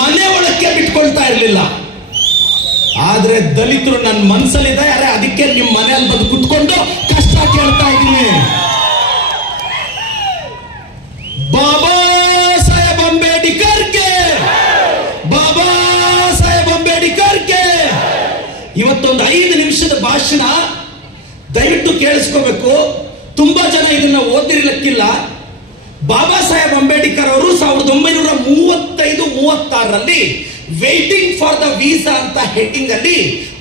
ಮನೆ ಒಳಕ್ಕೆ ಬಿಟ್ಕೊಳ್ತಾ ಇರಲಿಲ್ಲ. ಆದ್ರೆ ದಲಿತರು ನನ್ನ ಮನ್ಸಲ್ಲಿದ್ದಾರೆ ಅದಕ್ಕೆ ನಿಮ್ ಮನೆಯಲ್ಲಿ ಬಂದು ಕುತ್ಕೊಂಡು ಕಷ್ಟ ಕೇಳ್ತಾ ಇದ್ದೀನಿ. ಬಾಬಾ ಅಂಬೇಡ್ಕರ್ಗೆ ಬಾಬಾ ಅಂಬೇಡ್ಕರ್ಗೆ ಇವತ್ತೊಂದು ಐದು ನಿಮಿಷದ ಭಾಷಣ ದಯವಿಟ್ಟು ಕೇಳಿಸ್ಕೋಬೇಕು. ತುಂಬಾ ಜನ ಇದನ್ನ ಓದಿರ್ಲಿಕ್ಕಿಲ್ಲ ಬಾಬಾ ಸಾಹೇಬ್ ಅಂಬೇಡ್ಕರ್ ಅವರು ಸಾವಿರದ ಒಂಬೈನೂರ ಮೂವತ್ತೈದು, ಮೂವತ್ತಾರರಲ್ಲಿ ವೇಟಿಂಗ್ ಫಾರ್ ದ ವೀಸಾ ಅಂತ ಹೆಡ್ಡಿಂಗ್ ಅಲ್ಲಿ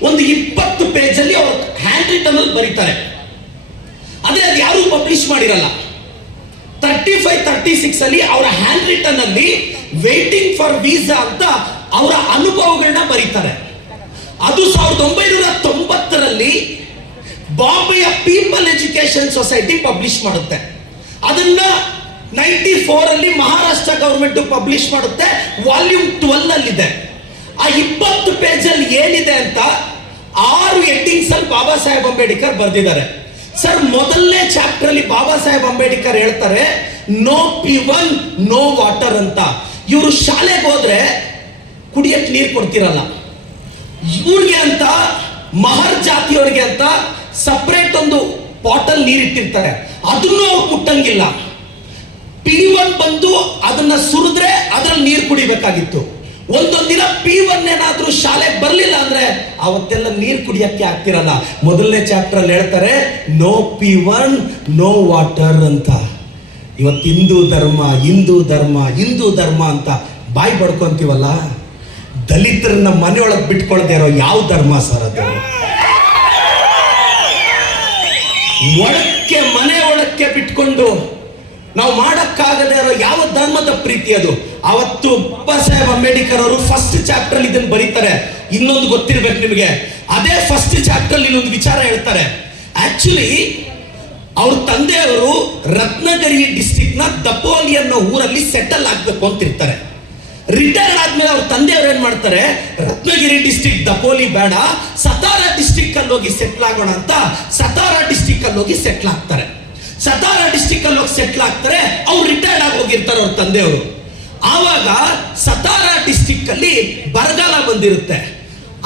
ಒಂದು ಇಪ್ಪತ್ತು ಪೇಜ್ ಅಲ್ಲಿ ಅವರು ಹ್ಯಾಂಡ್ ರಿಟನ್ ಅಲ್ಲಿ ಬರೀತಾರೆ. ಅದೇ ಅದು ಯಾರು ಪಬ್ಲಿಷ್ ಮಾಡಿರಲ್ಲ. ತರ್ಟಿ ಫೈವ್ ತರ್ಟಿ ಸಿಕ್ಸ್ ಅಲ್ಲಿ ಅವರ ಹ್ಯಾಂಡ್ ರಿಟನ್ ಅಲ್ಲಿ ವೇಟಿಂಗ್ ಫಾರ್ ವೀಸಾ ಅಂತ ಅವರ ಅನುಭವಗಳನ್ನ ಬರೀತಾರೆ. ಅದು ಸಾವಿರದ ಒಂಬೈನೂರ ತೊಂಬತ್ತರಲ್ಲಿ ಬಾಂಬೆಯ ಪೀಪಲ್ ಎಜುಕೇಶನ್ ಸೊಸೈಟಿ ಪಬ್ಲಿಷ್ ಮಾಡುತ್ತೆ. ಅದನ್ನ ನೈಂಟಿ ಫೋರ್ ಅಲ್ಲಿ ಮಹಾರಾಷ್ಟ್ರ ಗೌರ್ಮೆಂಟ್ ಪಬ್ಲಿಷ್ ಮಾಡುತ್ತೆ. ವಾಲ್ಯೂಮ್ ಟ್ವೆಲ್ ಅಲ್ಲಿದೆ. ಆ ಇಪ್ಪತ್ತು ಪೇಜ್ ಅಲ್ಲಿ ಏನಿದೆ ಅಂತ ಆರು ಎಡ್ಡಿಂಗ್ಸ್ ಅಲ್ಲಿ ಬಾಬಾ ಸಾಹೇಬ್ ಅಂಬೇಡ್ಕರ್ ಬರೆದಿದ್ದಾರೆ. ಸರ್ ಮೊದಲನೇ ಚಾಪ್ಟರ್ ಅಲ್ಲಿ ಬಾಬಾ ಸಾಹೇಬ್ ಅಂಬೇಡ್ಕರ್ ಹೇಳ್ತಾರೆ no peon no water ಅಂತ. ಇವರು ಶಾಲೆಗೆ ಹೋದ್ರೆ ಕುಡಿಯಕ್ಕೆ ನೀರು ಕೊಡ್ತಿರಲ್ಲ. ಇವ್ರಿಗೆ ಅಂತ, ಮಹರ್ ಜಾತಿಯವರಿಗೆ ಅಂತ ಸಪ್ರೇಟ್ ಒಂದು ಬಾಟಲ್ ನೀರಿಟ್ಟಿರ್ತಾರೆ ಅದನ್ನು ಅವ್ರು ಮುಟ್ಟಂಗಿಲ್ಲ ಪಿ ಒನ್ ಬಂದು ಅದನ್ನ ಸುರಿದ್ರೆ ಅದ್ರಲ್ಲಿ ನೀರು ಕುಡಿಬೇಕಾಗಿತ್ತು. ಒಂದೊಂದು ದಿನ ಪಿ ಒನ್ ಏನಾದ್ರೂ ಶಾಲೆಗೆ ಬರಲಿಲ್ಲ ಅಂದ್ರೆ ಅವತ್ತೆಲ್ಲ ನೀರು ಕುಡಿಯಕ್ಕೆ ಆಗ್ತಿರಲ್ಲ. ಮೊದಲನೇ ಚಾಪ್ಟರ್ ಅಲ್ಲಿ ಹೇಳ್ತಾರೆ no peon no water ಅಂತ. ಇವತ್ತು ಹಿಂದೂ ಧರ್ಮ ಹಿಂದೂ ಧರ್ಮ ಹಿಂದೂ ಧರ್ಮ ಅಂತ ಬಾಯಿ ಬಡ್ಕೊಂತೀವಲ್ಲ? ದಲಿತರನ್ನ ಮನೆಯೊಳಗೆ ಬಿಟ್ಕೊಳ್ದೆ ಇರೋ ಯಾವ ಧರ್ಮ ಸರ್ ಅದು? ಒಳಕ್ಕೆ, ಮನೆ ಒಳಕ್ಕೆ ಬಿಟ್ಕೊಂಡು ನಾವು ಮಾಡಕ್ಕಾಗದೇ ಇರೋ ಯಾವ ಧರ್ಮದ ಪ್ರೀತಿ ಅದು? ಅವತ್ತು ಬಾಬಾ ಸಾಹೇಬ್ ಅಂಬೇಡ್ಕರ್ ಅವರು ಫಸ್ಟ್ ಚಾಪ್ಟರ್ ಇದನ್ನ ಬರೀತಾರೆ. ಇನ್ನೊಂದು ಗೊತ್ತಿರ್ಬೇಕು ನಿಮಗೆ. ಅದೇ ಫಸ್ಟ್ ಚಾಪ್ಟರ್ ಇನ್ನೊಂದು ವಿಚಾರ ಹೇಳ್ತಾರೆ. ಆಕ್ಚುಲಿ ಅವ್ರ ತಂದೆಯವರು ರತ್ನಗಿರಿ ಡಿಸ್ಟಿಕ್ನ ನ ದಪೋಲಿ ಅನ್ನೋ ಊರಲ್ಲಿ ಸೆಟಲ್ ಆಗ್ಬೇಕು ಅಂತಿರ್ತಾರೆ ರಿಟೈರ್ ಆದ್ಮೇಲೆ ಅವ್ರ ತಂದೆಯವರು ಏನ್ ಮಾಡ್ತಾರೆ? ರತ್ನಗಿರಿ ಡಿಸ್ಟಿಕ್ ದಪೋಲಿ ಬೇಡ, ಸತಾರ ಡಿಸ್ಟಿಕ್ ಅಲ್ಲಿ ಹೋಗಿ ಸೆಟ್ಲ್ ಆಗೋಣ ಅಂತ ಸತಾರ ಡಿಸ್ಟಿಕ್ ಅಲ್ಲಿ ಹೋಗಿ ಸೆಟ್ಲ್ ಆಗ್ತಾರೆ. ಸತಾರ ಡಿಸ್ಟಿಕ್ ಅಲ್ಲಿ ಹೋಗಿ ಸೆಟ್ಲ್ ಆಗ್ತಾರೆ, ಅವ್ರು ರಿಟೈರ್ಡ್ ಆಗಿ ಹೋಗಿರ್ತಾರೆ ಅವ್ರ ತಂದೆಯವರು. ಆವಾಗ ಸತಾರ ಡಿಸ್ಟಿಕ್ ಅಲ್ಲಿ ಬರಗಾಲ ಬಂದಿರುತ್ತೆ.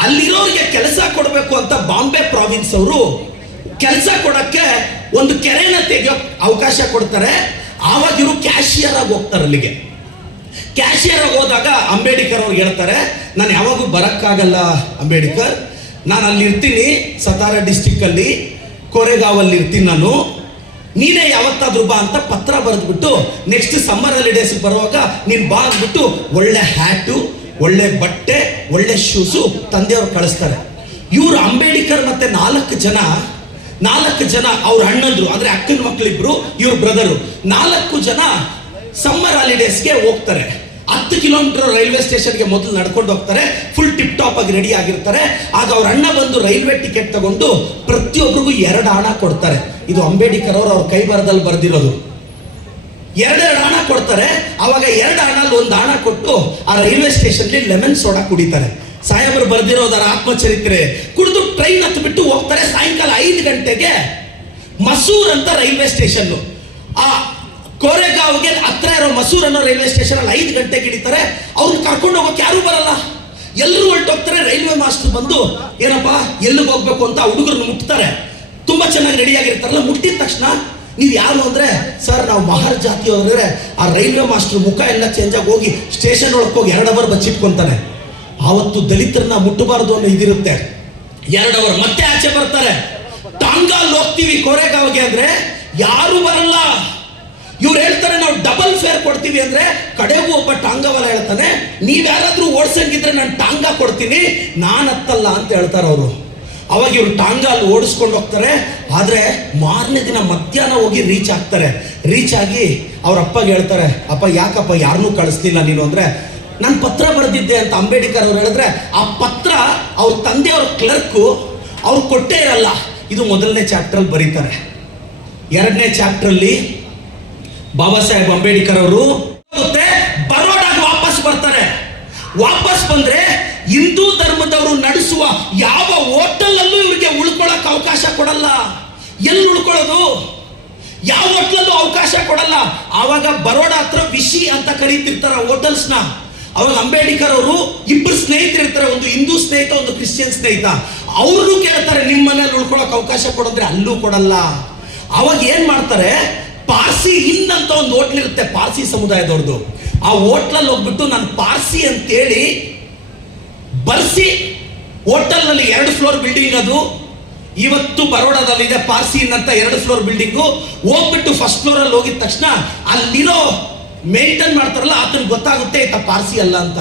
ಅಲ್ಲಿರೋರಿಗೆ ಕೆಲಸ ಕೊಡಬೇಕು ಅಂತ ಬಾಂಬೆ ಪ್ರಾವಿನ್ಸ್ ಅವರು ಕೆಲಸ ಕೊಡಕ್ಕೆ ಒಂದು ಕೆರೆನ ತೆಗೆಯೋ ಅವಕಾಶ ಕೊಡ್ತಾರೆ. ಆವಾಗ ಇವರು ಕ್ಯಾಶಿಯರ್ ಆಗಿ ಹೋಗ್ತಾರೆ ಅಲ್ಲಿಗೆ. ಕ್ಯಾಶಿಯರ್ ಆಗಿ ಹೋದಾಗ ಅಂಬೇಡ್ಕರ್ ಅವ್ರು ಹೇಳ್ತಾರೆ, ನಾನು ಯಾವಾಗೂ ಬರಕ್ಕಾಗಲ್ಲ ಅಂಬೇಡ್ಕರ್. ನಾನು ಅಲ್ಲಿ ಇರ್ತೀನಿ ಸತಾರ ಡಿಸ್ಟಿಕ್ ಅಲ್ಲಿ, ಕೊರೆಗಾವಲ್ಲಿ ಇರ್ತೀನಿ ನಾನು. ನೀನೇ ಯಾವತ್ತಾದ್ರೂ ಬಾ ಅಂತ ಪತ್ರ ಬರೆದ್ಬಿಟ್ಟು ನೆಕ್ಸ್ಟ್ ಸಮ್ಮರ್ ಹಾಲಿಡೇಸ್ ಬರುವಾಗ ನೀನು ಬಾ ಅಂದ್ಬಿಟ್ಟು ಒಳ್ಳೆ ಹ್ಯಾಟು ಒಳ್ಳೆ ಬಟ್ಟೆ, ಒಳ್ಳೆ ಶೂಸು ತಂದೆಯವ್ರು ಕಳಿಸ್ತಾರೆ. ಇವರು ಅಂಬೇಡ್ಕರ್ ಮತ್ತೆ ನಾಲ್ಕು ಜನ ನಾಲ್ಕು ಜನ ಅವ್ರ ಅಣ್ಣಂದ್ರು ಅಂದ್ರೆ ಅಕ್ಕನ ಮಕ್ಕಳಿಬ್ರು ಇವ್ರ ಬ್ರದರು ನಾಲ್ಕು ಜನ ಸಮ್ಮರ್ ಹಾಲಿಡೇಸ್ಗೆ ಹೋಗ್ತಾರೆ. ಹತ್ತು ಕಿಲೋಮೀಟರ್ ರೈಲ್ವೆ ಸ್ಟೇಷನ್ಗೆ ಮೊದಲು ನಡ್ಕೊಂಡು ಹೋಗ್ತಾರೆ ಫುಲ್ ಟಿಪ್ ಟಾಪ್ ಆಗಿ ರೆಡಿ ಆಗಿರ್ತಾರೆ. ಆಗ ಅವ್ರ ಅಣ್ಣ ಬಂದು ರೈಲ್ವೆ ಟಿಕೆಟ್ ತಗೊಂಡು ಪ್ರತಿಯೊಬ್ಬರಿಗೂ ಎರಡು ಹಣ ಕೊಡ್ತಾರೆ. ಇದು ಅಂಬೇಡ್ಕರ್ ಅವರು ಅವ್ರ ಕೈ ಬರದಲ್ಲಿ ಬರೆದಿರೋದು. ಎರಡೆರಡು ಹಣ ಕೊಡ್ತಾರೆ ಅವಾಗ ಎರಡು ಹಣಲ್ಲಿ ಒಂದು ಹಣ ಕೊಟ್ಟು ಆ ರೈಲ್ವೆ ಸ್ಟೇಷನ್ಲಿ ಲೆಮನ್ ಸೋಡಾ ಕುಡಿತಾರೆ. ಸಾಹೇಬರು ಬರೆದಿರೋದರ ಆತ್ಮಚರಿತ್ರೆ. ಕುಡಿದು ಟ್ರೈನ್ ಹತ್ಬಿಟ್ಟು ಹೋಗ್ತಾರೆ ಸಾಯಂಕಾಲ ಐದು ಗಂಟೆಗೆ ಮಸೂರ್ ಅಂತ ರೈಲ್ವೆ ಸ್ಟೇಷನ್ ಆ ಕೋರೆಗಾವ್ಗೆ ಹತ್ರ ಇರೋ ಮಸೂರ್ ಅನ್ನೋ ರೈಲ್ವೆ ಸ್ಟೇಷನ್ ಅಲ್ಲಿ ಐದು ಗಂಟೆಗೆ ಹಿಡಿತಾರೆ. ಅವ್ರನ್ನ ಕರ್ಕೊಂಡು ಹೋಗೋಕೆ ಯಾರು ಬರಲ್ಲ. ಎಲ್ಲರೂ ಹೊರಟೋಗ್ತಾರೆ ರೈಲ್ವೆ ಮಾಸ್ಟರ್ ಬಂದು, ಏನಪ್ಪಾ, ಎಲ್ಲಿಗೆ ಹೋಗ್ಬೇಕು? ಅಂತ ಹುಡುಗರನ್ನ ಮುಟ್ತಾರೆ. ತುಂಬಾ ಚೆನ್ನಾಗಿ ರೆಡಿಯಾಗಿರ್ತಾರಲ್ಲ ಮುಟ್ಟಿದ ತಕ್ಷಣ ನೀವು ಯಾರು ಅಂದ್ರೆ, ಸರ್, ನಾವು ಮಹರ್ ಜಾತಿಯವ್ರೆ ಆ ರೈಲ್ವೆ ಮಾಸ್ಟರ್ ಮುಖ ಎಲ್ಲ ಚೇಂಜ್ ಆಗಿ ಹೋಗಿ ಸ್ಟೇಷನ್ ಒಳಗೆ ಹೋಗಿ ಎರಡು ಅವರ್ ಬಚ್ಚಿಟ್ಕೊಂತಾನೆ ಆವತ್ತು ದಲಿತರನ್ನ ಮುಟ್ಟಬಾರದು ಅನ್ನೋ ಇದಿರುತ್ತೆ. ಎರಡು ಅವರ್ ಮತ್ತೆ ಆಚೆ ಬರ್ತಾರೆ. ಟಾಂಗಲ್ ಹೋಗ್ತೀವಿ ಕೋರೆಗಾವ್ಗೆ ಅಂದ್ರೆ ಯಾರು ಬರಲ್ಲ. ಇವ್ರು ಹೇಳ್ತಾರೆ ನಾವು ಡಬಲ್ ಫೇರ್ ಕೊಡ್ತೀವಿ ಅಂದ್ರೆ ಕಡೆಗೂ ಒಬ್ಬ ಟಾಂಗವಲ್ಲ ಹೇಳ್ತಾನೆ, ನೀವ್ ಯಾರಾದ್ರೂ ಓಡಿಸಂಗಿದ್ರೆ ನಾನು ಟಾಂಗ ಕೊಡ್ತೀನಿ, ನಾನ್ ಹತ್ತಲ್ಲ ಅಂತ ಹೇಳ್ತಾರೆ ಅವರು. ಅವಾಗ ಇವ್ರು ಟಾಂಗ ಅಲ್ಲಿ ಓಡಿಸ್ಕೊಂಡು ಹೋಗ್ತಾರೆ, ಆದ್ರೆ ಮಾರನೇ ದಿನ ಮಧ್ಯಾಹ್ನ ಹೋಗಿ ರೀಚ್ ಆಗ್ತಾರೆ. ರೀಚ್ ಆಗಿ ಅವ್ರ ಅಪ್ಪಗೆ ಹೇಳ್ತಾರೆ, ಅಪ್ಪ, ಯಾಕಪ್ಪ ಯಾರನ್ನೂ ಕಳಿಸ್ಲಿಲ್ಲ ನೀನು? ಅಂದ್ರೆ, ನಾನು ಪತ್ರ ಬರೆದಿದ್ದೆ ಅಂತ ಅಂಬೇಡ್ಕರ್ ಅವ್ರು ಹೇಳಿದ್ರೆ, ಆ ಪತ್ರ ಅವ್ರ ತಂದೆಯವ್ರ ಕ್ಲರ್ಕು ಅವ್ರು ಕೊಟ್ಟೇ ಇರಲ್ಲ. ಇದು ಮೊದಲನೇ ಚಾಪ್ಟರ್ ಬರೀತಾರೆ. ಎರಡನೇ ಚಾಪ್ಟರ್ ಅಲ್ಲಿ ಬಾಬಾ ಸಾಹೇಬ್ ಅಂಬೇಡ್ಕರ್ ಅವರು ಬರೋಡಾಗ ವಾಪಸ್ ಬರ್ತಾರೆ. ವಾಪಸ್ ಬಂದ್ರೆ ಹಿಂದೂ ಧರ್ಮದವರು ನಡೆಸುವ ಯಾವ ಹೋಟೆಲ್ ಅಲ್ಲೂ ಇವರಿಗೆ ಉಳ್ಕೊಳಕ್ ಅವಕಾಶ ಕೊಡಲ್ಲ. ಎಲ್ಲಿ ಉಳ್ಕೊಳ್ಳೋದು? ಯಾವ ಹೋಟ್ಲಲ್ಲೂ ಅವಕಾಶ ಕೊಡಲ್ಲ. ಆವಾಗ ಬರೋಡ ಹತ್ರ ವಿಶಿ ಅಂತ ಕರೀತಿರ್ತಾರ ಹೋಟೆಲ್ಸ್ನ. ಅವಾಗ ಅಂಬೇಡ್ಕರ್ ಅವರು ಇಬ್ಬರು ಸ್ನೇಹಿತರಿರ್ತಾರೆ ಒಂದು ಹಿಂದೂ ಸ್ನೇಹಿತ, ಒಂದು ಕ್ರಿಶ್ಚಿಯನ್ ಸ್ನೇಹಿತ. ಅವ್ರನ್ನೂ ಕೇಳ್ತಾರೆ ನಿಮ್ಮ ಮನೇಲಿ ಉಳ್ಕೊಳಕ್ ಅವಕಾಶ ಕೊಡಂದ್ರೆ ಅಲ್ಲೂ ಕೊಡಲ್ಲ. ಅವಾಗ ಏನ್ ಮಾಡ್ತಾರೆ? ಪಾರ್ಸಿ ಇನ್ ಅಂತ ಒಂದು ಹೋಟ್ಲ್ ಇರುತ್ತೆ, ಪಾರ್ಸಿ ಸಮುದಾಯದವ್ರದ್ದು ಆ ಹೋಟ್ಲಲ್ಲಿ ಹೋಗ್ಬಿಟ್ಟು ನಾನು ಪಾರ್ಸಿ ಅಂತೇಳಿ ಬರ್ಸಿ ಹೋಟೆಲ್ನಲ್ಲಿ ಎರಡು ಫ್ಲೋರ್ ಬಿಲ್ಡಿಂಗ್ ಅದು. ಇವತ್ತು ಬರೋಡದಲ್ಲಿದೆ ಪಾರ್ಸಿ ಇನ್ ಅಂತ ಎರಡು ಫ್ಲೋರ್ ಬಿಲ್ಡಿಂಗು. ಹೋಗ್ಬಿಟ್ಟು ಫಸ್ಟ್ ಫ್ಲೋರ್ ಅಲ್ಲಿ ಹೋಗಿದ ತಕ್ಷಣ ಅಲ್ಲಿರೋ ಮೇಂಟೈನ್ ಮಾಡ್ತಾರಲ್ಲ ಆತನ ಗೊತ್ತಾಗುತ್ತೆ ಆಯ್ತಾ ಪಾರ್ಸಿ ಅಲ್ಲ ಅಂತ.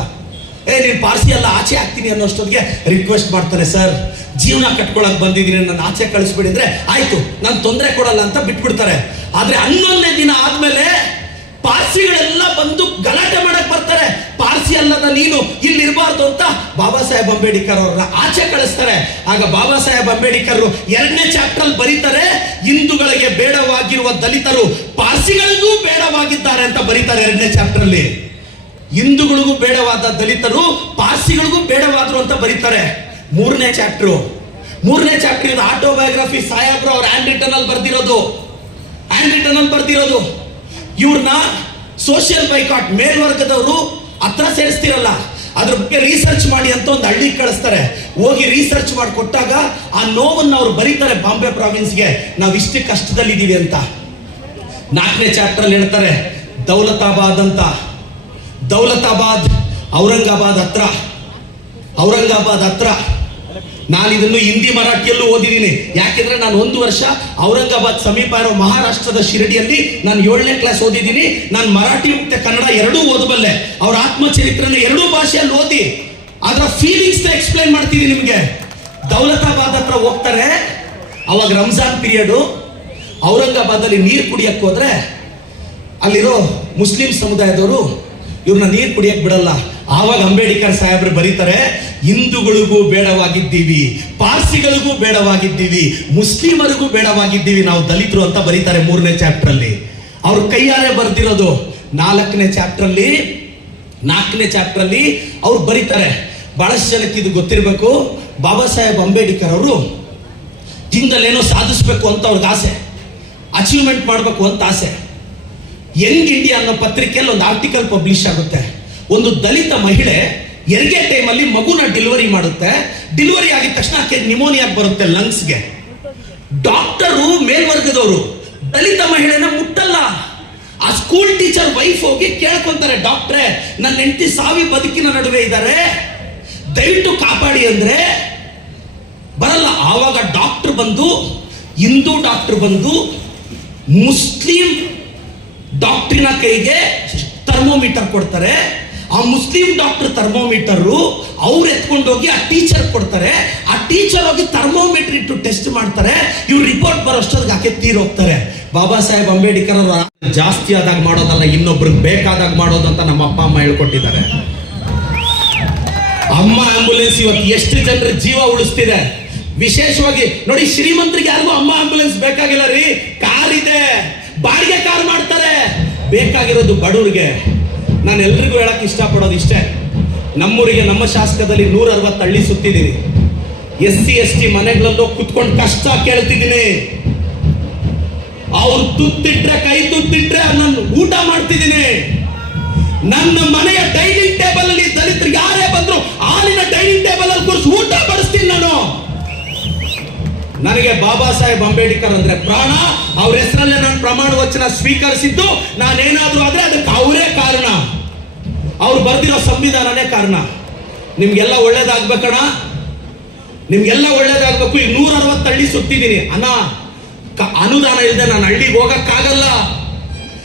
ಏ, ನೀನ್ ಪಾರ್ಸಿ ಎಲ್ಲ ಆಚೆ ಹಾಕ್ತೀನಿ ಅನ್ನೋಷ್ಟೊತ್ತಿಗೆ ರಿಕ್ವೆಸ್ಟ್ ಮಾಡ್ತಾರೆ ಸರ್ ಜೀವನ ಕಟ್ಕೊಳಕ್ ಬಂದಿದ್ದೀನಿ, ನನ್ನ ಆಚೆ ಕಳಿಸ್ಬಿಡಿದ್ರೆ ಆಯ್ತು, ನಾನು ತೊಂದರೆ ಕೊಡಲ್ಲ ಅಂತ ಬಿಟ್ಬಿಡ್ತಾರೆ. ಆದ್ರೆ ಹನ್ನೊಂದನೇ ದಿನ ಆದ್ಮೇಲೆ ಪಾರ್ಸಿಗಳೆಲ್ಲ ಬಂದು ಗಲಾಟೆ ಮಾಡಕ್ ಬರ್ತಾರೆ. ಪಾರ್ಸಿ ಅಲ್ಲದ ನೀನು ಇಲ್ಲಿ ಇರಬಾರ್ದು ಅಂತ ಬಾಬಾ ಸಾಹೇಬ್ ಅಂಬೇಡ್ಕರ್ ಅವ್ರನ್ನ ಆಚೆ ಕಳಿಸ್ತಾರೆ. ಆಗ ಬಾಬಾ ಸಾಹೇಬ್ ಅಂಬೇಡ್ಕರ್ ಎರಡನೇ ಚಾಪ್ಟರ್ ಅಲ್ಲಿ ಬರೀತಾರೆ, ಹಿಂದೂಗಳಿಗೆ ಬೇಡವಾಗಿರುವ ದಲಿತರು ಪಾರ್ಸಿಗಳಿಗೂ ಬೇಡವಾಗಿದ್ದಾರೆ ಅಂತ ಬರೀತಾರೆ ಎರಡನೇ ಚಾಪ್ಟರ್ ಅಲ್ಲಿ ಹಿಂದೂಗಳಿಗೂ ಬೇಡವಾದ ದಲಿತರು ಪಾರ್ಸಿಗಳಿಗೂ ಬೇಡವಾದ್ರು ಅಂತ ಬರೀತಾರೆ. ಮೂರನೇ ಚಾಪ್ಟರ್. ಮೂರನೇ ಚಾಪ್ಟರ್ ಇದು ಆಟೋಬಯೋಗ್ರಫಿ ಸಾಹೇಬ್ರು ಅವ್ರ ಹ್ಯಾಂಡ್ ರಿಟರ್ನ್ ಅಲ್ಲಿ ಬರ್ದಿರೋದು. ಹ್ಯಾಂಡ್ ರಿಟರ್ನ್ ಅಲ್ಲಿ ಬರ್ದಿರೋದು. ಇವ್ರನ್ನ ಸೋಷಿಯಲ್ ಬೈಕಾಟ್ ಮೇಲ್ವರ್ಗದವರು ಹತ್ರ ಸೇರಿಸ್ತಿರಲ್ಲ. ಅದ್ರ ಬಗ್ಗೆ ರಿಸರ್ಚ್ ಮಾಡಿ ಅಂತ ಒಂದು ಹಳ್ಳಿಗೆ ಕಳಿಸ್ತಾರೆ. ಹೋಗಿ ರಿಸರ್ಚ್ ಮಾಡಿ ಕೊಟ್ಟಾಗ ಆ ನೋವನ್ನು ಅವ್ರು ಬರೀತಾರೆ ಬಾಂಬೆ ಪ್ರಾವಿನ್ಸ್ಗೆ ನಾವು ಇಷ್ಟೇ ಕಷ್ಟದಲ್ಲಿದ್ದೀವಿ ಅಂತ. ನಾಲ್ಕನೇ ಚಾಪ್ಟರ್ ಅಲ್ಲಿ ಹೇಳ್ತಾರೆ, ದೌಲತಾಬಾದ್ ಅಂತ. ದೌಲತಾಬಾದ್, ಔರಂಗಾಬಾದ್ ಹತ್ರ. ಔರಂಗಾಬಾದ್ ಹತ್ರ. ನಾನು ಇದನ್ನು ಹಿಂದಿ ಮರಾಠಿಯಲ್ಲೂ ಓದಿದ್ದೀನಿ. ಯಾಕೆಂದ್ರೆ ನಾನು ಒಂದು ವರ್ಷ ಔರಂಗಾಬಾದ್ ಸಮೀಪ ಇರೋ ಮಹಾರಾಷ್ಟ್ರದ ಶಿರಡಿಯಲ್ಲಿ ನಾನು ಏಳನೇ ಕ್ಲಾಸ್ ಓದಿದ್ದೀನಿ. ನಾನು ಮರಾಠಿ ಮತ್ತೆ ಕನ್ನಡ ಎರಡೂ ಓದಬಲ್ಲೆ. ಅವ್ರ ಆತ್ಮಚರಿತ್ರನ ಎರಡೂ ಭಾಷೆಯಲ್ಲಿ ಓದಿ. ಅದರ ಫೀಲಿಂಗ್ಸ್ ಎಕ್ಸ್ಪ್ಲೈನ್ ಮಾಡ್ತೀನಿ ನಿಮಗೆ. ದೌಲತಾಬಾದ್ ಹತ್ರ ಹೋಗ್ತಾರೆ. ಅವಾಗ ರಂಜಾನ್ ಪೀರಿಯಡು ಔರಂಗಾಬಾದಲ್ಲಿ ನೀರು ಕುಡಿಯಕ್ಕೆ ಹೋದ್ರೆ ಅಲ್ಲಿರೋ ಮುಸ್ಲಿಂ ಸಮುದಾಯದವರು ಇವ್ರನ್ನ ನೀರು ಕುಡಿಯಕ್ ಬಿಡಲ್ಲ. ಆವಾಗ ಅಂಬೇಡ್ಕರ್ ಸಾಹೇಬ್ರು ಬರೀತಾರೆ, ಹಿಂದೂಗಳಿಗೂ ಬೇಡವಾಗಿದ್ದೀವಿ, ಪಾರ್ಸಿಗಳಿಗೂ ಬೇಡವಾಗಿದ್ದೀವಿ, ಮುಸ್ಲಿಮರಿಗೂ ಬೇಡವಾಗಿದ್ದೀವಿ, ನಾವು ದಲಿತರು ಅಂತ ಬರೀತಾರೆ ಮೂರನೇ ಚಾಪ್ಟರ್ ಅಲ್ಲಿ ಅವ್ರ ಕೈಯಾರೆ ಬರ್ದಿರೋದು ನಾಲ್ಕನೇ ಚಾಪ್ಟರ್ ಅಲ್ಲಿ ನಾಲ್ಕನೇ ಚಾಪ್ಟರ್ ಅಲ್ಲಿ ಅವ್ರು ಬರೀತಾರೆ. ಬಹಳಷ್ಟು ಜನಕ್ಕೆ ಇದು ಗೊತ್ತಿರಬೇಕು, ಬಾಬಾ ಸಾಹೇಬ್ ಅಂಬೇಡ್ಕರ್ ಅವರು ಜೀವನದಲ್ಲೇನೋ ಸಾಧಿಸ್ಬೇಕು ಅಂತ ಅವ್ರಿಗೆ ಆಸೆ ಅಚೀವ್ಮೆಂಟ್ ಮಾಡಬೇಕು ಅಂತ ಆಸೆ. ಯಂಗ್ ಇಂಡಿಯಾ ಅನ್ನೋ ಪತ್ರಿಕೆಯಲ್ಲಿ ಒಂದು ಆರ್ಟಿಕಲ್ ಪಬ್ಲಿಷ್ ಆಗುತ್ತೆ. ಒಂದು ದಲಿತ ಮಹಿಳೆ ಹೆರಿಗೆ ಟೈಮಲ್ಲಿ ಮಗುನ ಡೆಲಿವರಿ ಮಾಡುತ್ತೆ. ಡೆಲಿವರಿ ಆಗಿದ ತಕ್ಷಣ ಆಕೆ ನಿಮೋನಿಯಾ ಬರುತ್ತೆ ಲಂಗ್ಸ್ಗೆ ಡಾಕ್ಟರು ಮೇಲ್ವರ್ಗದವರು, ದಲಿತ ಮಹಿಳೆನ ಮುಟ್ಟಲ್ಲ. ಆ ಸ್ಕೂಲ್ ಟೀಚರ್ ವೈಫ್ ಹೋಗಿ ಕೇಳ್ಕೊಂತಾರೆ, ಡಾಕ್ಟ್ರೆ ನನ್ನ ಹೆಂಡತಿ ಸಾವಿ ಬದುಕಿನ ನಡುವೆ ಇದ್ದಾರೆ ದಯವಿಟ್ಟು ಕಾಪಾಡಿ ಅಂದ್ರೆ ಬರಲ್ಲ. ಆವಾಗ ಡಾಕ್ಟರ್ ಬಂದು, ಹಿಂದೂ ಡಾಕ್ಟರ್ ಬಂದು, ಮುಸ್ಲಿಂ ಡಾಕ್ಟ್ರಿನ ಕೈಗೆ ಥರ್ಮೋಮೀಟರ್ ಕೊಡ್ತಾರೆ. ಆ ಮುಸ್ಲಿಂ ಡಾಕ್ಟರ್ ಥರ್ಮೋಮೀಟರ್ ಅವ್ರು ಎತ್ಕೊಂಡೋಗಿ ಆ ಟೀಚರ್ ಕೊಡ್ತಾರೆ. ಆ ಟೀಚರ್ ಹೋಗಿ ಥರ್ಮೋಮೀಟರ್ ಇಟ್ಟು ಟೆಸ್ಟ್ ಮಾಡ್ತಾರೆ. ಇವ್ರು ರಿಪೋರ್ಟ್ ಬರೋಷ್ಟೊತ್ತಿಗೆ ಆಕೆ ತೀರೋಗ್ತಾರೆ. ಬಾಬಾ ಸಾಹೇಬ್ ಅಂಬೇಡ್ಕರ್ ಅವರು ಜಾಸ್ತಿ ಆದಾಗ ಮಾಡೋದಲ್ಲ, ಇನ್ನೊಬ್ರಿಗೆ ಬೇಕಾದಾಗ ಮಾಡೋದಂತ ನಮ್ಮ ಅಪ್ಪ, ಅಮ್ಮ ಹೇಳ್ಕೊಟ್ಟಿದ್ದಾರೆ. ಅಮ್ಮ ಆಂಬುಲೆನ್ಸ್ ಇವತ್ತು ಎಷ್ಟು ಜನರ ಜೀವ ಉಳಿಸ್ತಿದೆ. ವಿಶೇಷವಾಗಿ ನೋಡಿ ಶ್ರೀಮಂತರಿಗೆ ಯಾರಿಗೂ ಅಮ್ಮ ಆಂಬುಲೆನ್ಸ್ ಬೇಕಾಗಿಲ್ಲ ರೀ. ಕಾರ್ ಇದೆ ಬಾಡಿಗೆ ಕಾರ್ ಮಾಡ್ತಾರೆ. ಬೇಕಾಗಿರೋದು ಬಡವರಿಗೆ. ನಾನು ಎಲ್ರಿಗೂ ಹೇಳಕ್ಕೆ ಇಷ್ಟಪಡೋದು ಇಷ್ಟೇ. ನಮ್ಮೂರಿಗೆ, ನಮ್ಮ ಶಾಸಕದಲ್ಲಿ ನೂರ ಅರವತ್ತು ಹಳ್ಳಿ ಸುತ್ತಿದ್ದೀನಿ. ಎಸ್ ಸಿ ಎಸ್ ಟಿ ಮನೆಗಳಲ್ಲೂ ಕುತ್ಕೊಂಡು ಕಷ್ಟ ಕೇಳ್ತಿದ್ದೀನಿ. ಅವ್ರು ತುತ್ತಿಟ್ರೆ, ಕೈ ತುತ್ತಿಟ್ರೆ ನಾನು ಊಟ ಮಾಡ್ತಿದ್ದೀನಿ. ನನ್ನ ಮನೆಯ ಡೈನಿಂಗ್ ಟೇಬಲ್ ಅಲ್ಲಿ ದಲಿತರು ಯಾರೇ ಬಂದ್ರು ಹಾಲಿನ ಡೈನಿಂಗ್ ಟೇಬಲ್ ಅಲ್ಲಿ ಕೂರಿಸಿ ಊಟ ಬಡಿಸ್ತೀನಿ ನಾನು. ನನಗೆ ಬಾಬಾ ಸಾಹೇಬ್ ಅಂಬೇಡ್ಕರ್ ಅಂದ್ರೆ ಪ್ರಾಣ. ಅವ್ರ ಹೆಸರಲ್ಲೇ ನಾನು ಪ್ರಮಾಣ ವಚನ ಸ್ವೀಕರಿಸಿದ್ದು. ನಾನೇನಾದ್ರೂ ಆದ್ರೆ ಅದಕ್ಕೆ ಅವರೇ ಕಾರಣ. ಅವ್ರು ಬರ್ದಿರೋ ಸಂವಿಧಾನನೇ ಕಾರಣ. ನಿಮ್ಗೆಲ್ಲ ಒಳ್ಳೇದಾಗ್ಬೇಕಣ? ನಿಮ್ಗೆಲ್ಲ ಒಳ್ಳೇದಾಗ್ಬೇಕು. ಈಗ ನೂರ ಅರವತ್ತು ಹಳ್ಳಿ ಸುತ್ತಿದ್ದೀನಿ. ಅಣ್ಣ ಅನುದಾನ ಇಲ್ಲದೆ ನಾನು ಹಳ್ಳಿಗೆ ಹೋಗಕ್ಕಾಗಲ್ಲ.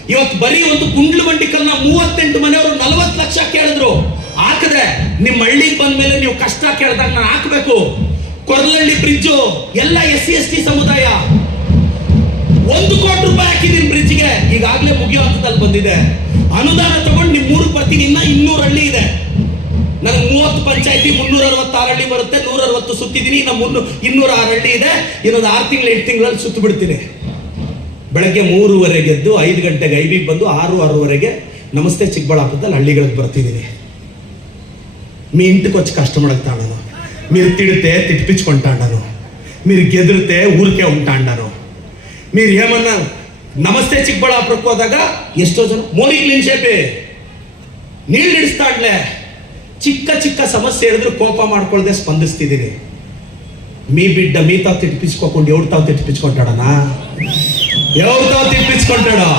ಇವತ್ತು ಬರೀ ಒಂದು ಕುಂಡ್ಲು ಬಂಡಿಕಲ್ನ ಮೂವತ್ತೆಂಟು ಮನೆಯವರು ನಲವತ್ತು ಲಕ್ಷ ಕೇಳಿದ್ರು. ಹಾಕದೆ ನಿಮ್ಮ ಹಳ್ಳಿಗೆ ಬಂದ ಮೇಲೆ ನೀವು ಕಷ್ಟ ಕೇಳಿದಾಗ ನಾನು ಹಾಕಬೇಕು. ಕೊರಲಳ್ಳಿ ಬ್ರಿಡ್ಜು ಎಲ್ಲ ಎಸ್ ಸಿ ಎಸ್ ಟಿ ಸಮುದಾಯ. ಒಂದು ಕೋಟಿ ರೂಪಾಯಿ ಹಾಕಿದ್ದೀನಿ ಬ್ರಿಡ್ಜ್ಗೆ ಈಗಾಗಲೇ ಮುಗಿಯೋ ಹಂತದಲ್ಲಿ ಬಂದಿದೆ. ಅನುದಾನ ತಗೊಂಡು ನಿಮ್ಮ ಮೂರು ಬರ್ತೀನಿ. ಇನ್ನ ಇನ್ನೂರು ಹಳ್ಳಿ ಇದೆ. ನನಗೆ ಮೂವತ್ತು ಪಂಚಾಯತಿ ಮುನ್ನೂರ ಅರವತ್ತಾರು ಹಳ್ಳಿ ಬರುತ್ತೆ. ನೂರ ಅರವತ್ತು ಸುತ್ತಿದ್ದೀನಿ. ಇನ್ನು ಮುನ್ನೂರು ಇನ್ನೂರ ಆರು ಹಳ್ಳಿ ಇದೆ. ಇನ್ನೊಂದು ಆರು ತಿಂಗಳು, ಎಂಟು ತಿಂಗಳಲ್ಲಿ ಸುತ್ತು ಬಿಡ್ತೀನಿ. ಬೆಳಗ್ಗೆ ಮೂರುವರೆಗೆ ಎದ್ದು ಐದು ಗಂಟೆಗೆ ಐಬಿಗೆ ಬಂದು ಆರು, ಆರೂವರೆಗೆ ನಮಸ್ತೆ ಚಿಕ್ಕಬಳ್ಳಾಪುರದಲ್ಲಿ ಹಳ್ಳಿಗಳಿಗೆ ಬರ್ತಿದ್ದೀನಿ. ಮೀ ಇಂಟಕ್ಕೆ ಕಷ್ಟ ಮಾಡಕ್ಕೆ ತಾಳೋದು మీరు తిడితే తిట్టించుకుంటాను మీరు గెదిరితే ఊరికే ఉంటాను మీరు ఏమన్నా నమస్తే చిక్బడా ಹೋದಾಗ ಎಷ್ಟೋ ಜನ ಮೋನಿಗೆ ನಿನ್ಸೇಪೆ నీళ్ళు ಹಿಡಿಸ್ತಾಡ್ಲೆ చిక్క చిక్క సమస్య ఎదురు కోపం ఆడుకోలేదే స్పందిస్తుంది మీ బిడ్డ మీతో తిప్పించుకోకుండా ఎవరితో తిప్పించుకుంటాడనా ఎవరితో తిప్పించుకుంటాడా